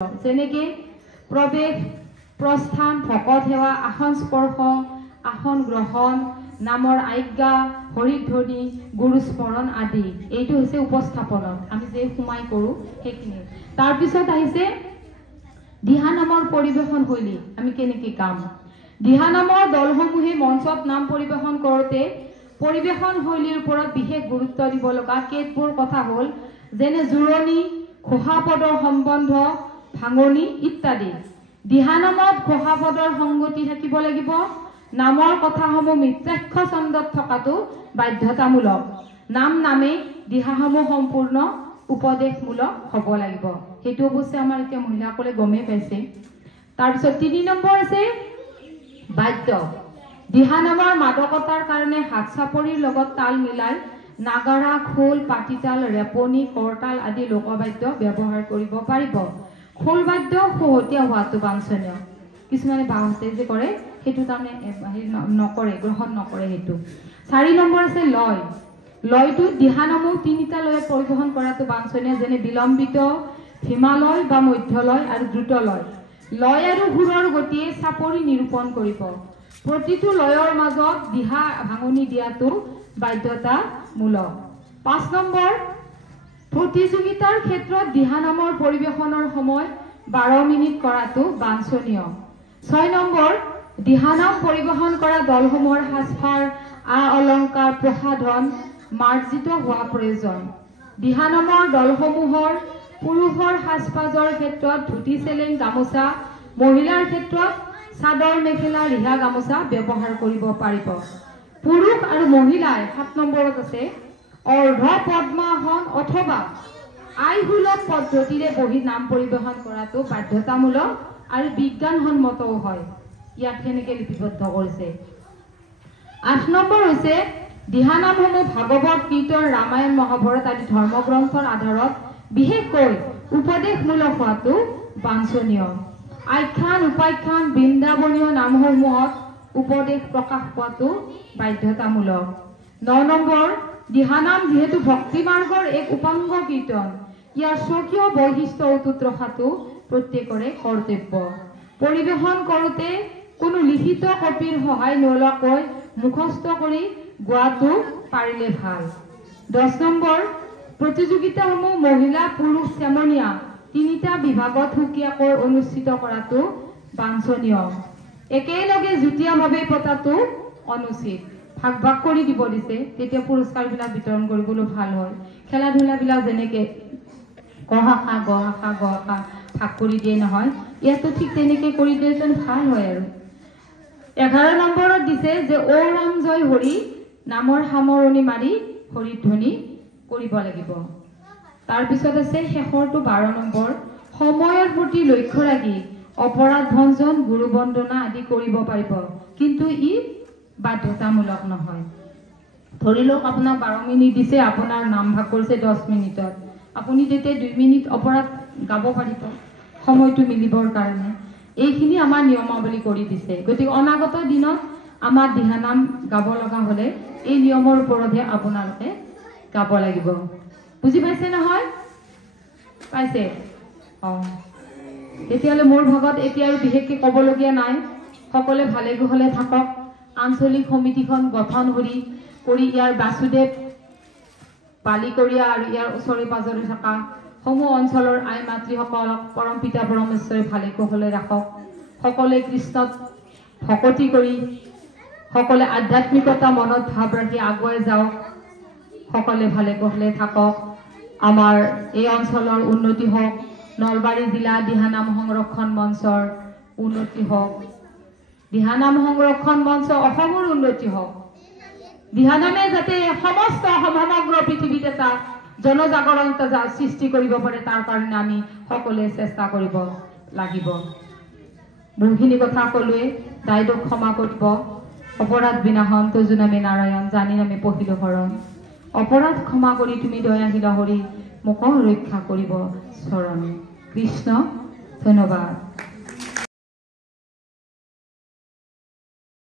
যেনেকে প্ৰৱেশ প্ৰস্থান ভকত সেৱা আসন স্পৰ্শ আসন গ্ৰহণ নামৰ আজ্ঞা হৰিধ্বনি গুৰু স্মৰণ আদি এইটো হৈছে উপস্থাপনত আমি যে সোমাই কৰোঁ সেইখিনি তাৰপিছত আহিছে দিহা নামৰ পৰিবেশন শৈলী আমি কেনেকৈ গাম দিহা নামৰ দলসমূহে মঞ্চত নাম পৰিবেশন কৰোঁতে পৰিবেশন শৈলীৰ ওপৰত বিশেষ গুৰুত্ব দিব লগা কেতবোৰ কথা হ'ল যেনে জোৰণি ঘোষাপদৰ সম্বন্ধ ভাঙনি ইত্যাদি দিহা নামত ঘোষাপদৰ সংগতি থাকিব লাগিব নামৰ কথাসমূহ মিত্ৰাক্ষ ছন্দত থকাটো বাধ্যতামূলক নাম নামে দিহাসমূহ সম্পূৰ্ণ উপদেশমূলক হ'ব লাগিব সেইটো অৱশ্যে আমাৰ এতিয়া মহিলাসকলে গমেই পাইছে তাৰপিছত 3 নম্বৰ আছে বাদ্য দিহা নামৰ মাদকতাৰ কাৰণে হাত চাপৰিৰ লগত তাল মিলাই নাগাৰা খোল পাটিতাল ৰেপনি কৰতাল আদি লোকবাদ্য ব্যৱহাৰ কৰিব পাৰিব খোল বাদ্য সহতীয়া হোৱাটো বাঞ্ছনীয় কিছুমানে বাহঁতে যে কৰে সেইটো তাৰমানে নকৰে গ্ৰহণ নকৰে সেইটো 4 নম্বৰ আছে লয় লয়টো দিহা নামক 3টা লয়ত পৰিবহন কৰাটো বাঞ্ছনীয় যেনে বিলম্বিত হিমালয় বা মধ্যলয় আৰু দ্ৰুতলয় লয় আৰু সুৰৰ গতিয়ে চাপৰি নিৰূপণ কৰিব প্ৰতিটো লয়ৰ মাজত দিহা ভাঙনি দিয়াটো বাধ্যতামূলক 5 নম্বৰ প্ৰতিযোগিতাৰ ক্ষেত্ৰত দিহা নামৰ পৰিবেশনৰ সময় 12 মিনিট কৰাটো বাঞ্ছনীয় 6 নম্বৰ দিহা নাম পৰিবেশন কৰা দলসমূহৰ সাজপাৰ অলংকাৰ প্ৰসাধন মাৰ্জিত হোৱা প্ৰয়োজন দিহা নামৰ দলসমূহৰ পুৰুষৰ সাজপাজৰ ক্ষেত্ৰত ধুতি চেলেং গামোচা মহিলাৰ ক্ষেত্ৰত চাদৰ মেখেলা ৰিহা গামোচা ব্যৱহাৰ কৰিব পাৰিব পুৰুষ আৰু মহিলাই 7 নম্বৰত আছে অৰ্ধ পদ্মাসন অথবা আইহুলক পদ্ধতিৰে বহি নাম পৰিবেশন কৰাটো বাধ্যতামূলক আৰু বিজ্ঞানসন্মতও হয় ইয়াত কেনেকৈ লিপিবদ্ধ কৰিছে 8 নম্বৰ হৈছে দিহা নামসমূহ ভাগৱত কীৰ্তন ৰামায়ণ মহাভাৰত আদি ধৰ্মগ্ৰন্থৰ আধাৰত বিশেষকৈ উপদেশমূলক হোৱাটো বাঞ্ছনীয় আখ্যান উপাখ্যান বৃন্দাবনীয় নামসমূহত উপদেশ প্ৰকাশ পোৱাটো বাধ্যতামূলক 9 নম্বৰ দিহানাম যেহেতু ভক্তি মাৰ্গৰ এক উপাংগ কীৰ্তন ইয়াৰ স্বকীয় বৈশিষ্ট্য অটুট ৰখাটো প্ৰত্যেকৰে কৰ্তব্য পৰিবেশন কৰোঁতে কোনো লিখিত কপিৰ সহায় নোলোৱাকৈ মুখস্থ কৰি গোৱাটো পাৰিলে ভাল 10 নম্বৰ প্ৰতিযোগিতাসমূহ মহিলা পুৰুষ চেমনীয়া 3টা বিভাগত সুকীয়াকৈ অনুষ্ঠিত কৰাটো বাঞ্ছনীয় একেলগে যুটীয়াভাৱে পতাটো অনুচিত ভাগ ভাগ কৰি দিব দিছে তেতিয়া পুৰস্কাৰবিলাক বিতৰণ কৰিবলৈ ভাল হয় খেলা ধূলাবিলাক যেনেকৈ গহাখা ভাগ কৰি দিয়ে নহয় ইয়াতো ঠিক তেনেকৈ কৰি দিলে যেন ভাল হয় আৰু 11 নম্বৰত দিছে যে ঔ ৰাম জয় হৰি নামৰ সামৰণি মাৰি হৰিধ্বনি কৰিব লাগিব তাৰপিছত আছে শেষৰটো 12 নম্বৰ সময়ৰ প্ৰতি লক্ষ্য ৰাখি অপৰাধ ভঞ্জন গুৰু বন্দনা আদি কৰিব পাৰিব কিন্তু ই বাধ্যতামূলক নহয় ধৰি লওক আপোনাক 12 মিনিট দিছে আপোনাৰ নাম ভাগ কৰিছে 10 মিনিটত আপুনি তেতিয়া 2 মিনিট অপৰাধ গাব পাৰিব সময়টো মিলিবৰ কাৰণে এইখিনি আমাৰ নিয়মাৱলী কৰি দিছে গতিকে অনাগত দিনত আমাৰ দিহানাম গাব লগা হ'লে এই নিয়মৰ ওপৰতহে আপোনালোকে গাব লাগিব বুজি পাইছে নহয় পাইছে তেতিয়াহ'লে মোৰ ভাগত এতিয়া আৰু বিশেষকৈ ক'বলগীয়া নাই সকলোৱে ভালে কুশলে থাকক আঞ্চলিক সমিতিখন গঠন কৰি ইয়াৰ বাসুদেৱ বালিকৰীয়া আৰু ইয়াৰ ওচৰে পাজৰে থকা সমূহ অঞ্চলৰ আই মাতৃসকলক পৰম পিতা পৰমেশ্বৰে ভালে কুশলে ৰাখক সকলোৱে কৃষ্ণত ভকতি কৰি সকলোৱে আধ্যাত্মিকতা মনত ভাৱ ৰাখি আগুৱাই যাওক সকলোৱে ভালে কুশলে থাকক আমাৰ এই অঞ্চলৰ উন্নতি হওক নলবাৰী জিলা দিহানাম সংৰক্ষণ মঞ্চৰ উন্নতি হওক দিহানাম সংৰক্ষণ মঞ্চ অসমৰ উন্নতি হওক দিহানামে যাতে সমস্ত সমগ্ৰ পৃথিৱীত এটা জনজাগৰণতা সৃষ্টি কৰিব পাৰে তাৰ কাৰণে আমি সকলোৱে চেষ্টা কৰিব লাগিব বহুখিনি কথা ক'লোৱে দায়দোষ ক্ষমা কৰিব অপৰাধ বিনাশন তজু নামে নাৰায়ণ জানি নামে পহিলো শৰণ অপৰাধ ক্ষমা কৰি তুমি দয়াশীল হৰি মোক ৰক্ষা কৰিব চৰণ কৃষ্ণ ধন্যবাদ।